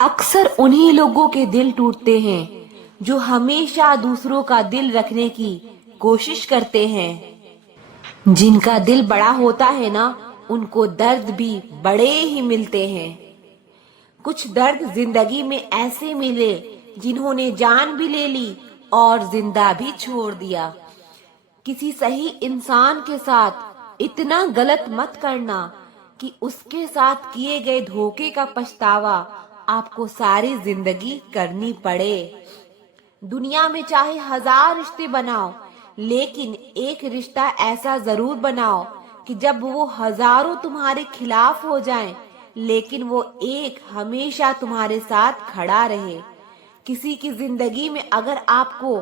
अक्सर उन्हीं लोगों के दिल टूटते हैं जो हमेशा दूसरों का दिल रखने की कोशिश करते हैं। जिनका दिल बड़ा होता है ना, उनको दर्द भी बड़े ही मिलते हैं। कुछ दर्द जिंदगी में ऐसे मिले जिन्होंने जान भी ले ली और जिंदा भी छोड़ दिया। किसी सही इंसान के साथ इतना गलत मत करना कि उसके साथ किए गए धोखे का पछतावा आपको सारी जिंदगी करनी पड़े। दुनिया में चाहे 1000 रिश्ते बनाओ, लेकिन एक रिश्ता ऐसा जरूर बनाओ कि जब वो हजारों तुम्हारे खिलाफ हो जाएं, लेकिन वो एक हमेशा तुम्हारे साथ खड़ा रहे। किसी की जिंदगी में अगर आपको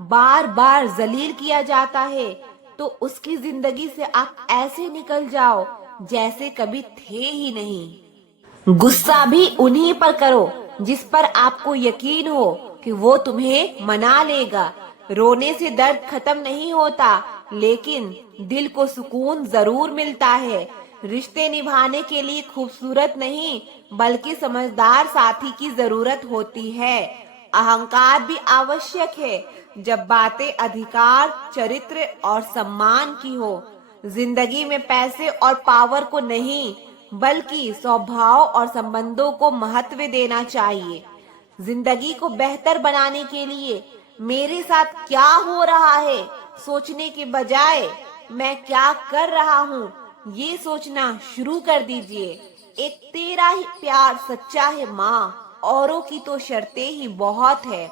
बार बार जलील किया जाता है, तो उसकी जिंदगी से आप ऐसे निकल जाओ जैसे कभी थे ही नहीं। गुस्सा भी उन्हीं पर करो जिस पर आपको यकीन हो कि वो तुम्हें मना लेगा। रोने से दर्द खत्म नहीं होता, लेकिन दिल को सुकून जरूर मिलता है। रिश्ते निभाने के लिए खूबसूरत नहीं, बल्कि समझदार साथी की जरूरत होती है। अहंकार भी आवश्यक है जब बातें अधिकार, चरित्र और सम्मान की हो। जिंदगी में पैसे और पावर को नहीं, बल्कि स्वभाव और संबंधों को महत्व देना चाहिए। जिंदगी को बेहतर बनाने के लिए मेरे साथ क्या हो रहा है सोचने के बजाय मैं क्या कर रहा हूँ ये सोचना शुरू कर दीजिए। एक तेरा ही प्यार सच्चा है माँ, औरों की तो शर्तें ही बहुत है।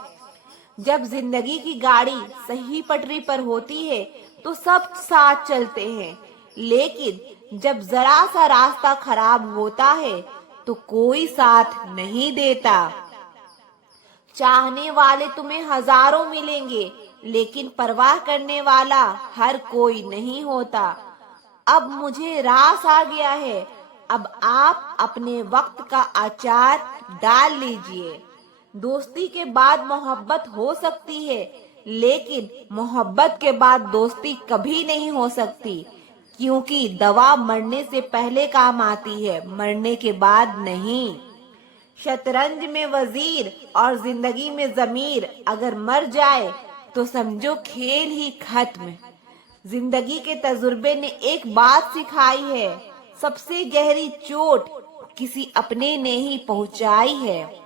जब जिंदगी की गाड़ी सही पटरी पर होती है तो सब साथ चलते हैं, लेकिन जब जरा सा रास्ता खराब होता है तो कोई साथ नहीं देता। चाहने वाले तुम्हें हजारों मिलेंगे, लेकिन परवाह करने वाला हर कोई नहीं होता। अब मुझे रास आ गया है, अब आप अपने वक्त का अचार डाल लीजिए। दोस्ती के बाद मोहब्बत हो सकती है, लेकिन मोहब्बत के बाद दोस्ती कभी नहीं हो सकती, क्योंकि दवा मरने से पहले काम आती है, मरने के बाद नहीं। शतरंज में वजीर और जिंदगी में जमीर अगर मर जाए तो समझो खेल ही खत्म। जिंदगी के तजुर्बे ने एक बात सिखाई है, सबसे गहरी चोट किसी अपने ने ही पहुंचाई है।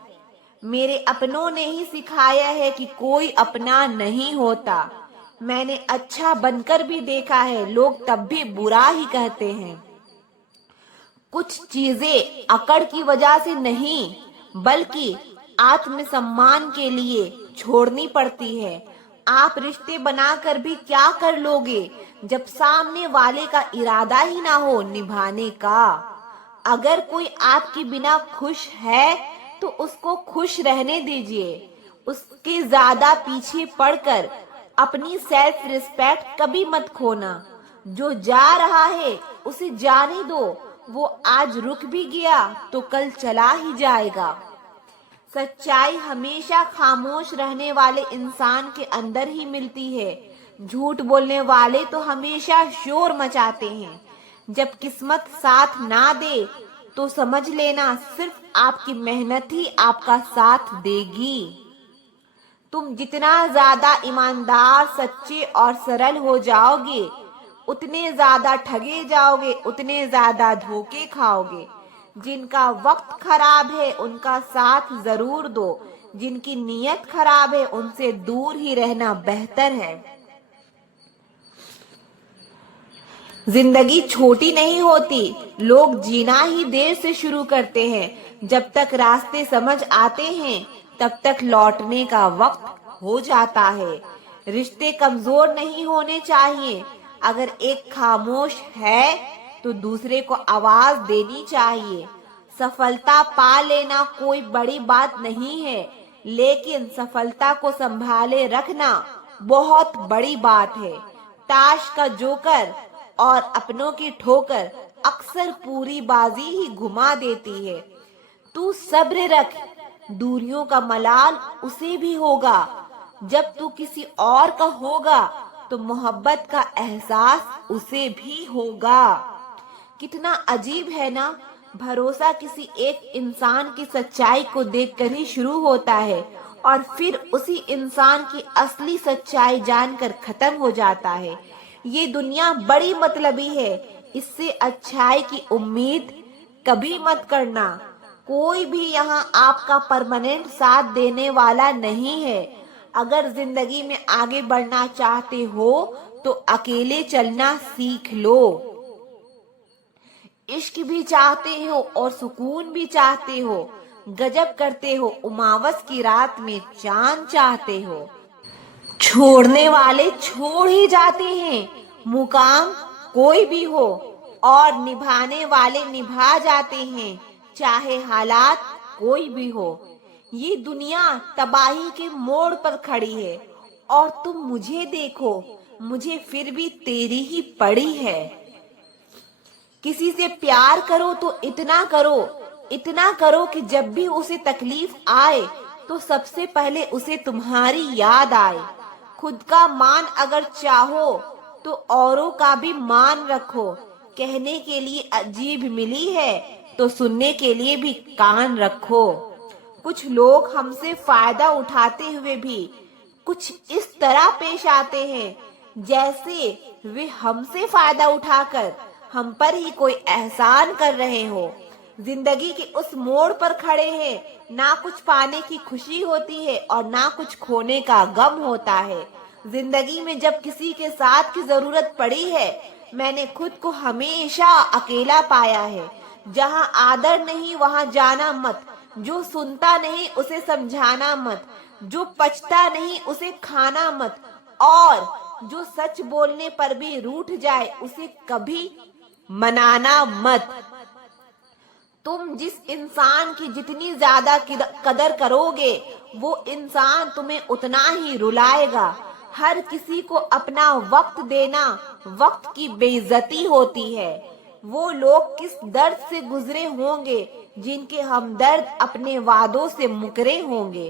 मेरे अपनों ने ही सिखाया है कि कोई अपना नहीं होता। मैंने अच्छा बनकर भी देखा है, लोग तब भी बुरा ही कहते हैं। कुछ चीजें अकड़ की वजह से नहीं, बल्कि आत्मसम्मान के लिए छोड़नी पड़ती है। आप रिश्ते बनाकर भी क्या कर लोगे जब सामने वाले का इरादा ही ना हो निभाने का। अगर कोई आपके बिना खुश है तो उसको खुश रहने दीजिए। उसके ज्यादा पीछे पड़कर अपनी सेल्फ रिस्पेक्ट कभी मत खोना। जो जा रहा है उसे जाने दो, वो आज रुक भी गया तो कल चला ही जाएगा। सच्चाई हमेशा खामोश रहने वाले इंसान के अंदर ही मिलती है। झूठ बोलने वाले तो हमेशा शोर मचाते हैं। जब किस्मत साथ ना दे तो समझ लेना सिर्फ आपकी मेहनत ही आपका साथ देगी। तुम जितना ज्यादा ईमानदार, सच्चे और सरल हो जाओगे, उतने ज्यादा ठगे जाओगे, उतने ज्यादा धोखे खाओगे। जिनका वक्त खराब है उनका साथ जरूर दो, जिनकी नीयत खराब है उनसे दूर ही रहना बेहतर है। जिंदगी छोटी नहीं होती, लोग जीना ही देर से शुरू करते हैं। जब तक रास्ते समझ आते हैं तब तक लौटने का वक्त हो जाता है। रिश्ते कमजोर नहीं होने चाहिए। अगर एक खामोश है तो दूसरे को आवाज देनी चाहिए। सफलता पा लेना कोई बड़ी बात नहीं है, लेकिन सफलता को संभाले रखना बहुत बड़ी बात है। ताश का जोकर और अपनों की ठोकर अक्सर पूरी बाजी ही घुमा देती है। तू सब्र रख, दूरियों का मलाल उसे भी होगा। जब तू किसी और का होगा तो मोहब्बत का एहसास उसे भी होगा। कितना अजीब है ना, भरोसा किसी एक इंसान की सच्चाई को देखकर ही शुरू होता है और फिर उसी इंसान की असली सच्चाई जानकर खत्म हो जाता है। ये दुनिया बड़ी मतलबी है, इससे अच्छाई की उम्मीद कभी मत करना। कोई भी यहाँ आपका परमानेंट साथ देने वाला नहीं है। अगर जिंदगी में आगे बढ़ना चाहते हो तो अकेले चलना सीख लो। इश्क भी चाहते हो और सुकून भी चाहते हो, गजब करते हो उमावस की रात में चांद चाहते हो। छोड़ने वाले छोड़ ही जाते हैं, मुकाम कोई भी हो, और निभाने वाले निभा जाते हैं, चाहे हालात कोई भी हो। ये दुनिया तबाही के मोड़ पर खड़ी है और तुम मुझे देखो, मुझे फिर भी तेरी ही पड़ी है। किसी से प्यार करो तो इतना करो कि जब भी उसे तकलीफ आए तो सबसे पहले उसे तुम्हारी याद आए। खुद का मान अगर चाहो तो औरों का भी मान रखो। कहने के लिए अजीब मिली है तो सुनने के लिए भी कान रखो। कुछ लोग हमसे फायदा उठाते हुए भी कुछ इस तरह पेश आते हैं जैसे वे हमसे फायदा उठाकर हम पर ही कोई एहसान कर रहे हो। जिंदगी के उस मोड़ पर खड़े हैं, ना कुछ पाने की खुशी होती है और ना कुछ खोने का गम होता है। जिंदगी में जब किसी के साथ की जरूरत पड़ी है, मैंने खुद को हमेशा अकेला पाया है। जहाँ आदर नहीं वहाँ जाना मत, जो सुनता नहीं उसे समझाना मत, जो पचता नहीं उसे खाना मत, और जो सच बोलने पर भी रूठ जाए उसे कभी मनाना मत। तुम जिस इंसान की जितनी ज्यादा कदर करोगे वो इंसान तुम्हें उतना ही रुलाएगा। हर किसी को अपना वक्त देना वक्त की बेइज्जती होती है। वो लोग किस दर्द से गुजरे होंगे जिनके हमदर्द अपने वादों से मुकरे होंगे।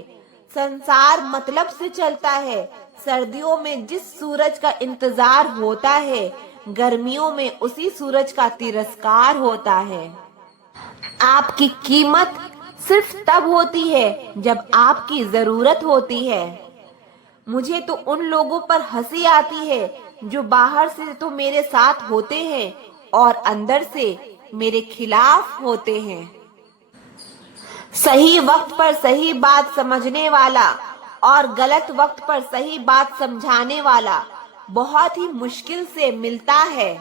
संसार मतलब से चलता है। सर्दियों में जिस सूरज का इंतजार होता है, गर्मियों में उसी सूरज का तिरस्कार होता है। आपकी कीमत सिर्फ तब होती है जब आपकी जरूरत होती है। मुझे तो उन लोगों पर हंसी आती है जो बाहर से तो मेरे साथ होते हैं और अंदर से मेरे खिलाफ होते हैं। सही वक्त पर सही बात समझने वाला और गलत वक्त पर सही बात समझाने वाला बहुत ही मुश्किल से मिलता है।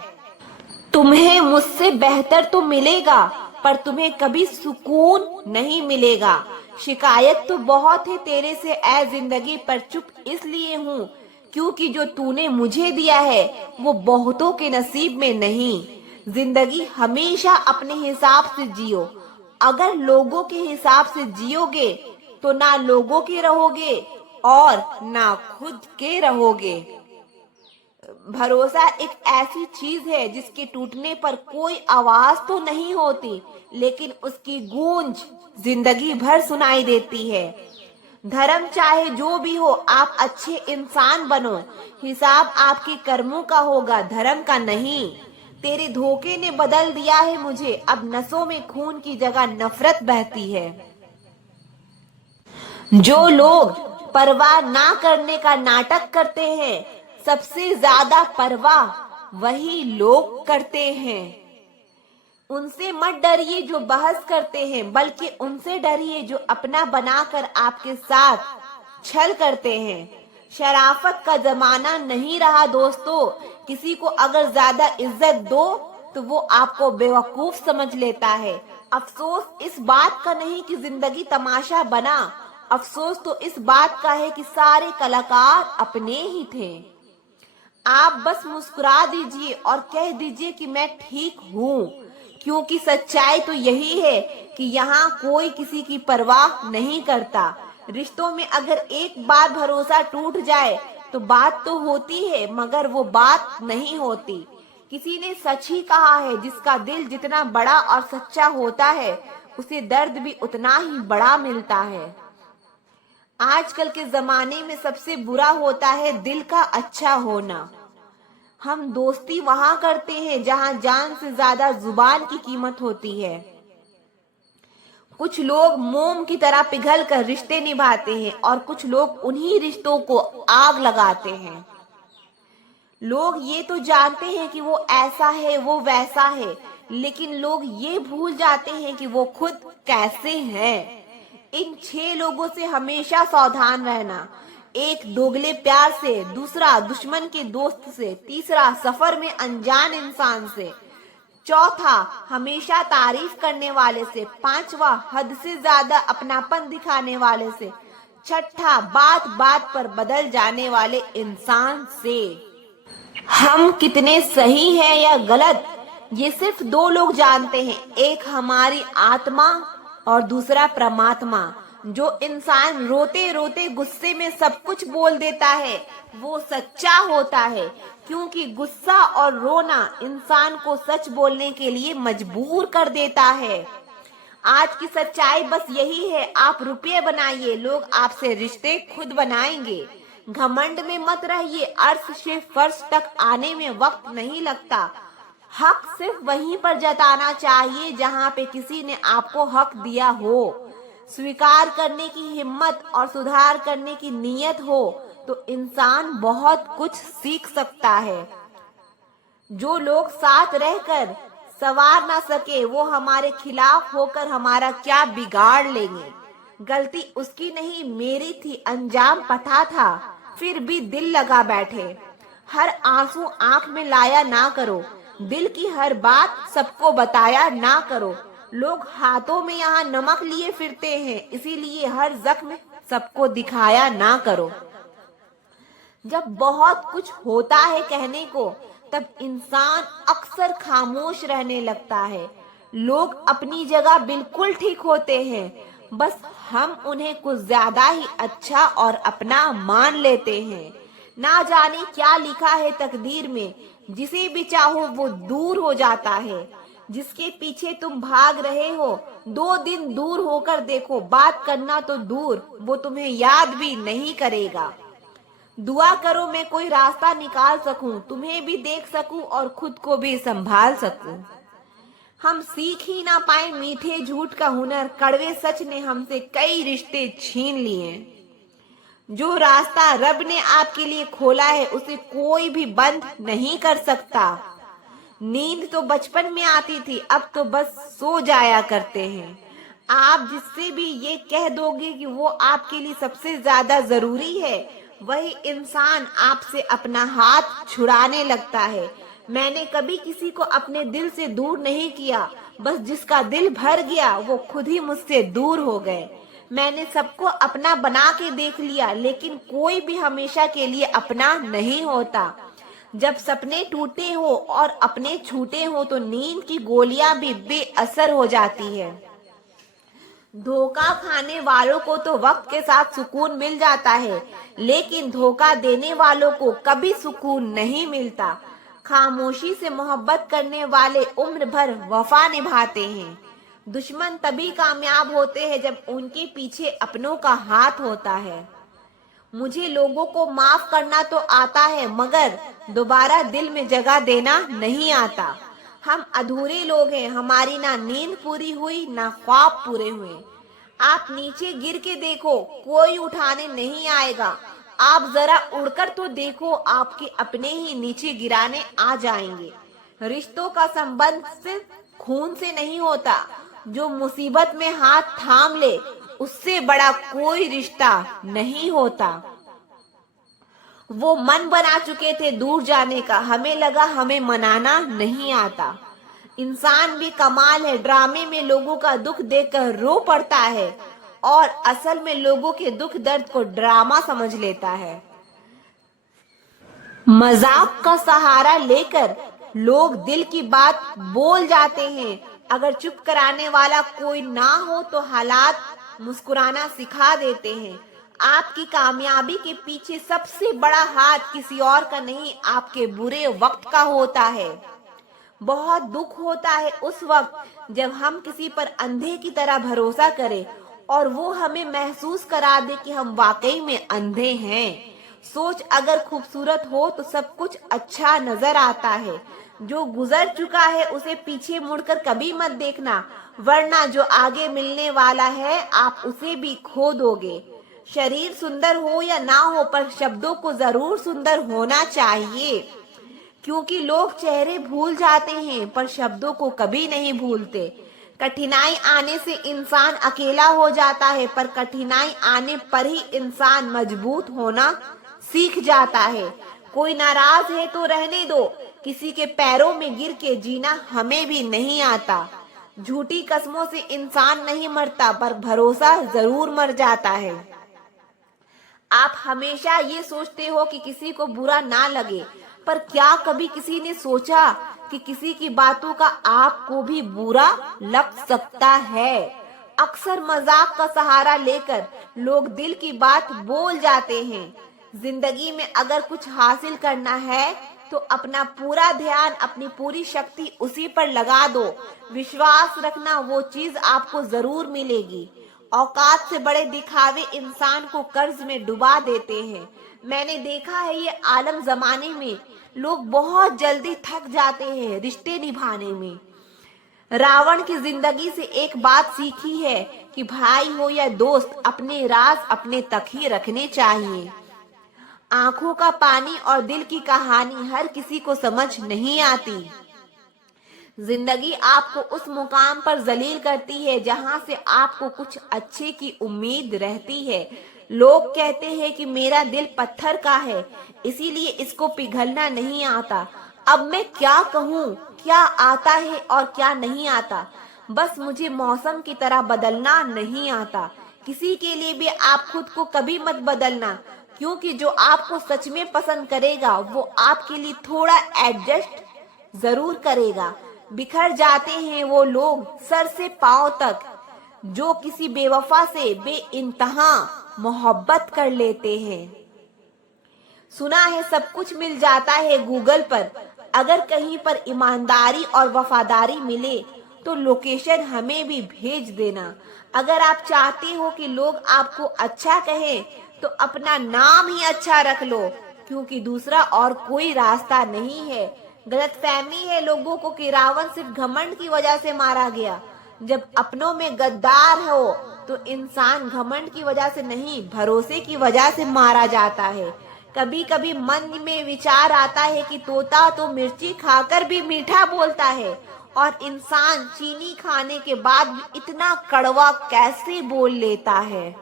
तुम्हें मुझसे बेहतर तो मिलेगा पर तुम्हें कभी सुकून नहीं मिलेगा। शिकायत तो बहुत है तेरे से ऐ जिंदगी, पर चुप इसलिए हूँ क्योंकि जो तूने मुझे दिया है वो बहुतों के नसीब में नहीं। जिंदगी हमेशा अपने हिसाब से जियो। अगर लोगों के हिसाब से जियोगे तो ना लोगों के रहोगे और ना खुद के रहोगे। भरोसा एक ऐसी चीज है जिसके टूटने पर कोई आवाज तो नहीं होती, लेकिन उसकी गूंज जिंदगी भर सुनाई देती है। धर्म चाहे जो भी हो, आप अच्छे इंसान बनो। हिसाब आपके कर्मों का होगा, धर्म का नहीं। तेरे धोखे ने बदल दिया है मुझे, अब नसों में खून की जगह नफरत बहती है। जो लोग परवाह ना करने का नाटक करते हैं, सबसे ज्यादा परवाह वही लोग करते हैं। उनसे मत डरिए जो बहस करते हैं, बल्कि उनसे डरिए जो अपना बनाकर आपके साथ छल करते हैं। शराफत का जमाना नहीं रहा दोस्तों। किसी को अगर ज्यादा इज्जत दो तो वो आपको बेवकूफ समझ लेता है। अफसोस इस बात का नहीं कि जिंदगी तमाशा बना, अफसोस तो इस बात का है कि सारे कलाकार अपने ही थे। आप बस मुस्कुरा दीजिए और कह दीजिए कि मैं ठीक हूँ, क्योंकि सच्चाई तो यही है कि यहाँ कोई किसी की परवाह नहीं करता। रिश्तों में अगर एक बार भरोसा टूट जाए तो बात तो होती है, मगर वो बात नहीं होती। किसी ने सच ही कहा है, जिसका दिल जितना बड़ा और सच्चा होता है उसे दर्द भी उतना ही बड़ा मिलता है। आजकल के जमाने में सबसे बुरा होता है दिल का अच्छा होना। हम दोस्ती वहां करते हैं जहां जान से ज्यादा जुबान की कीमत होती है। कुछ लोग मोम की तरह पिघल कर रिश्ते निभाते हैं और कुछ लोग उन्हीं रिश्तों को आग लगाते हैं। लोग ये तो जानते हैं कि वो ऐसा है, वो वैसा है, लेकिन लोग ये भूल जाते हैं कि वो खुद कैसे हैं। इन 6 लोगों से हमेशा सावधान रहना। एक दोगले प्यार से, दूसरा दुश्मन के दोस्त से, तीसरा सफर में अनजान इंसान से, चौथा हमेशा तारीफ करने वाले से, पांचवा हद से ज्यादा अपनापन दिखाने वाले से, छठा बात बात पर बदल जाने वाले इंसान से। हम कितने सही हैं या गलत, ये सिर्फ 2 लोग जानते हैं, एक हमारी आत्मा और दूसरा परमात्मा। जो इंसान रोते रोते गुस्से में सब कुछ बोल देता है वो सच्चा होता है, क्योंकि गुस्सा और रोना इंसान को सच बोलने के लिए मजबूर कर देता है। आज की सच्चाई बस यही है, आप रुपये बनाइए, लोग आपसे रिश्ते खुद बनाएंगे। घमंड में मत रहिए, अर्श से फर्श तक आने में वक्त नहीं लगता। हक सिर्फ वहीं पर जताना चाहिए जहाँ पे किसी ने आपको हक दिया हो। स्वीकार करने की हिम्मत और सुधार करने की नीयत हो तो इंसान बहुत कुछ सीख सकता है। जो लोग साथ रहकर संवार ना सके वो हमारे खिलाफ होकर हमारा क्या बिगाड़ लेंगे। गलती उसकी नहीं मेरी थी, अंजाम पता था फिर भी दिल लगा बैठे। हर आंसू आंख में लाया ना करो, दिल की हर बात सबको बताया ना करो। लोग हाथों में यहाँ नमक लिए फिरते हैं, इसीलिए हर जख्म सबको दिखाया ना करो। जब बहुत कुछ होता है कहने को तब इंसान अक्सर खामोश रहने लगता है। लोग अपनी जगह बिल्कुल ठीक होते हैं, बस हम उन्हें कुछ ज्यादा ही अच्छा और अपना मान लेते हैं। ना जाने क्या लिखा है तकदीर में, जिसे भी चाहो वो दूर हो जाता है। जिसके पीछे तुम भाग रहे हो 2 दिन दूर होकर देखो, बात करना तो दूर वो तुम्हें याद भी नहीं करेगा। दुआ करो मैं कोई रास्ता निकाल सकूं, तुम्हें भी देख सकूं और खुद को भी संभाल सकूं। हम सीख ही ना पाए मीठे झूठ का हुनर, कड़वे सच ने हमसे कई रिश्ते छीन लिए। जो रास्ता रब ने आपके लिए खोला है उसे कोई भी बंद नहीं कर सकता। नींद तो बचपन में आती थी, अब तो बस सो जाया करते हैं। आप जिससे भी ये कह दोगे कि वो आपके लिए सबसे ज्यादा जरूरी है, वही इंसान आपसे अपना हाथ छुड़ाने लगता है। मैंने कभी किसी को अपने दिल से दूर नहीं किया, बस जिसका दिल भर गया वो खुद ही मुझसे दूर हो गए। मैंने सबको अपना बना के देख लिया, लेकिन कोई भी हमेशा के लिए अपना नहीं होता। जब सपने टूटे हो और अपने छूटे हो तो नींद की गोलियां भी बेअसर हो जाती है। धोखा खाने वालों को तो वक्त के साथ सुकून मिल जाता है, लेकिन धोखा देने वालों को कभी सुकून नहीं मिलता। खामोशी से मोहब्बत करने वाले उम्र भर वफा निभाते हैं। दुश्मन तभी कामयाब होते हैं जब उनके पीछे अपनों का हाथ होता है। मुझे लोगों को माफ करना तो आता है, मगर दोबारा दिल में जगह देना नहीं आता। हम अधूरे लोग हैं, हमारी ना नींद पूरी हुई ना ख्वाब पूरे हुए। आप नीचे गिर के देखो, कोई उठाने नहीं आएगा। आप जरा उड़कर तो देखो, आपके अपने ही नीचे गिराने आ जाएंगे। रिश्तों का संबंध सिर्फ खून से नहीं होता, जो मुसीबत में हाथ थाम ले उससे बड़ा कोई रिश्ता नहीं होता। वो मन बना चुके थे दूर जाने का, हमें लगा हमें मनाना नहीं आता। इंसान भी कमाल है, ड्रामे में लोगों का दुख देखकर रो पड़ता है और असल में लोगों के दुख दर्द को ड्रामा समझ लेता है। मजाक का सहारा लेकर लोग दिल की बात बोल जाते हैं। अगर चुप कराने वाला कोई ना हो तो हालात मुस्कुराना सिखा देते हैं। आपकी कामयाबी के पीछे सबसे बड़ा हाथ किसी और का नहीं, आपके बुरे वक्त का होता है। बहुत दुख होता है उस वक्त जब हम किसी पर अंधे की तरह भरोसा करें और वो हमें महसूस करा दे कि हम वाकई में अंधे हैं। सोच अगर खूबसूरत हो तो सब कुछ अच्छा नजर आता है। जो गुजर चुका है उसे पीछे मुड़कर कभी मत देखना, वरना जो आगे मिलने वाला है आप उसे भी खो दोगे। शरीर सुंदर हो या ना हो, पर शब्दों को जरूर सुंदर होना चाहिए, क्योंकि लोग चेहरे भूल जाते हैं पर शब्दों को कभी नहीं भूलते। कठिनाई आने से इंसान अकेला हो जाता है, पर कठिनाई आने पर ही इंसान मजबूत होना सीख जाता है। कोई नाराज है तो रहने दो, किसी के पैरों में गिर के जीना हमें भी नहीं आता। झूठी कस्मों से इंसान नहीं मरता, पर भरोसा जरूर मर जाता है। आप हमेशा ये सोचते हो कि किसी को बुरा ना लगे, पर क्या कभी किसी ने सोचा कि किसी की बातों का आपको भी बुरा लग सकता है? अक्सर मजाक का सहारा लेकर लोग दिल की बात बोल जाते हैं। जिंदगी में अगर कुछ हासिल करना है तो अपना पूरा ध्यान, अपनी पूरी शक्ति उसी पर लगा दो। विश्वास रखना, वो चीज आपको जरूर मिलेगी। औकात से बड़े दिखावे इंसान को कर्ज में डुबा देते हैं। मैंने देखा है ये आलम जमाने में लोग बहुत जल्दी थक जाते हैं रिश्ते निभाने में। रावण की जिंदगी से एक बात सीखी है कि भाई हो या दोस्त, अपने राज अपने तक ही रखने चाहिए। आंखों का पानी और दिल की कहानी हर किसी को समझ नहीं आती। जिंदगी आपको उस मुकाम पर जलील करती है जहां से आपको कुछ अच्छे की उम्मीद रहती है। लोग कहते हैं कि मेरा दिल पत्थर का है, इसीलिए इसको पिघलना नहीं आता। अब मैं क्या कहूँ, क्या आता है और क्या नहीं आता। बस मुझे मौसम की तरह बदलना नहीं आता। किसी के लिए भी आप खुद को कभी मत बदलना, क्योंकि जो आपको सच में पसंद करेगा वो आपके लिए थोड़ा एडजस्ट जरूर करेगा। बिखर जाते हैं वो लोग सर से पांव तक जो किसी बेवफा से बेइंतहा मोहब्बत कर लेते हैं। सुना है सब कुछ मिल जाता है गूगल पर। अगर कहीं पर ईमानदारी और वफादारी मिले तो लोकेशन हमें भी भेज देना। अगर आप चाहते हो कि लोग आपको अच्छा कहें तो अपना नाम ही अच्छा रख लो, क्योंकि दूसरा और कोई रास्ता नहीं है। गलतफहमी है लोगों को कि रावण सिर्फ घमंड की वजह से मारा गया। जब अपनों में गद्दार हो तो इंसान घमंड की वजह से नहीं, भरोसे की वजह से मारा जाता है। कभी कभी मन में विचार आता है कि तोता तो मिर्ची खाकर भी मीठा बोलता है, और इंसान चीनी खाने के बाद भी इतना कड़वा कैसे बोल लेता है।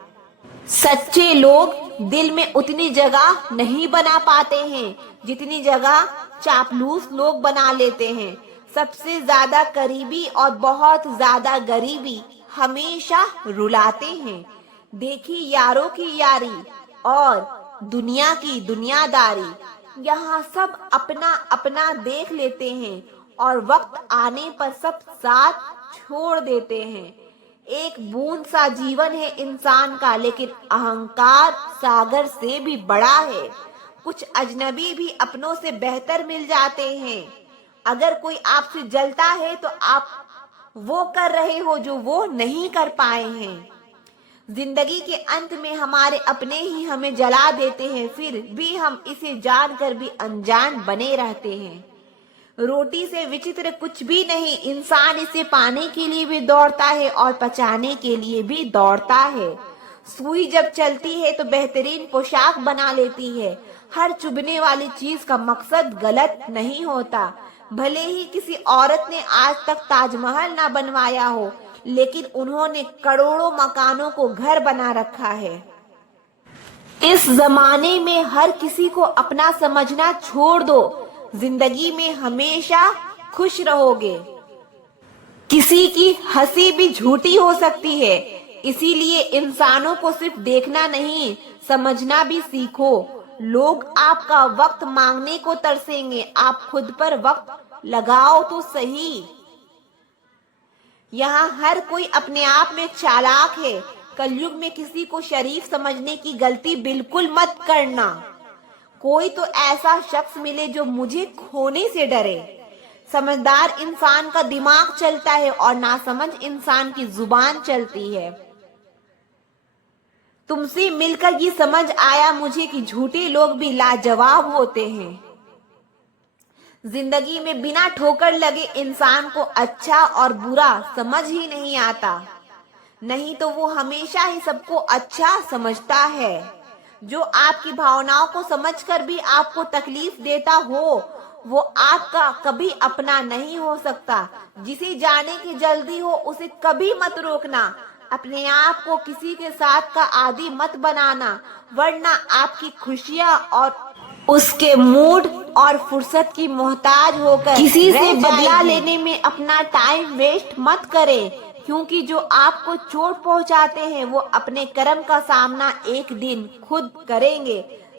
सच्चे लोग दिल में उतनी जगह नहीं बना पाते हैं जितनी जगह चापलूस लोग बना लेते हैं। सबसे ज्यादा करीबी और बहुत ज्यादा गरीबी हमेशा रुलाते हैं। देखी यारों की यारी और दुनिया की दुनियादारी। यहाँ सब अपना अपना देख लेते हैं और वक्त आने पर सब साथ छोड़ देते हैं। एक बूंद सा जीवन है इंसान का, लेकिन अहंकार सागर से भी बड़ा है। कुछ अजनबी भी अपनों से बेहतर मिल जाते हैं। अगर कोई आपसे जलता है तो आप वो कर रहे हो जो वो नहीं कर पाए हैं। जिंदगी के अंत में हमारे अपने ही हमें जला देते हैं, फिर भी हम इसे जानकर भी अनजान बने रहते हैं। रोटी से विचित्र कुछ भी नहीं, इंसान इसे पाने के लिए भी दौड़ता है और पचाने के लिए भी दौड़ता है। सुई जब चलती है तो बेहतरीन पोशाक बना लेती है। हर चुभने वाली चीज का मकसद गलत नहीं होता। भले ही किसी औरत ने आज तक ताजमहल ना बनवाया हो, लेकिन उन्होंने करोड़ों मकानों को घर बना रखा है। इस जमाने में हर किसी को अपना समझना छोड़ दो। जिंदगी में हमेशा खुश रहोगे। किसी की हंसी भी झूठी हो सकती है, इसीलिए इंसानों को सिर्फ देखना नहीं, समझना भी सीखो। लोग आपका वक्त मांगने को तरसेंगे, आप खुद पर वक्त लगाओ तो सही। यहाँ हर कोई अपने आप में चालाक है। कलयुग में किसी को शरीफ समझने की गलती बिल्कुल मत करना। कोई तो ऐसा शख्स मिले जो मुझे खोने से डरे। समझदार इंसान का दिमाग चलता है और नासमझ इंसान की जुबान चलती है। तुमसे मिलकर ये समझ आया मुझे कि झूठे लोग भी लाजवाब होते हैं। जिंदगी में बिना ठोकर लगे इंसान को अच्छा और बुरा समझ ही नहीं आता, नहीं तो वो हमेशा ही सबको अच्छा समझता है। जो आपकी भावनाओं को समझकर भी आपको तकलीफ देता हो, वो आपका कभी अपना नहीं हो सकता। जिसे जाने की जल्दी हो उसे कभी मत रोकना। अपने आप को किसी के साथ का आदी मत बनाना, वरना आपकी खुशियाँ और उसके मूड और फुर्सत की मोहताज होकर किसी से बदला लेने में अपना टाइम वेस्ट मत करें, क्योंकि जो आपको चोट पहुंचाते हैं वो अपने कर्म का सामना एक दिन खुद करेंगे।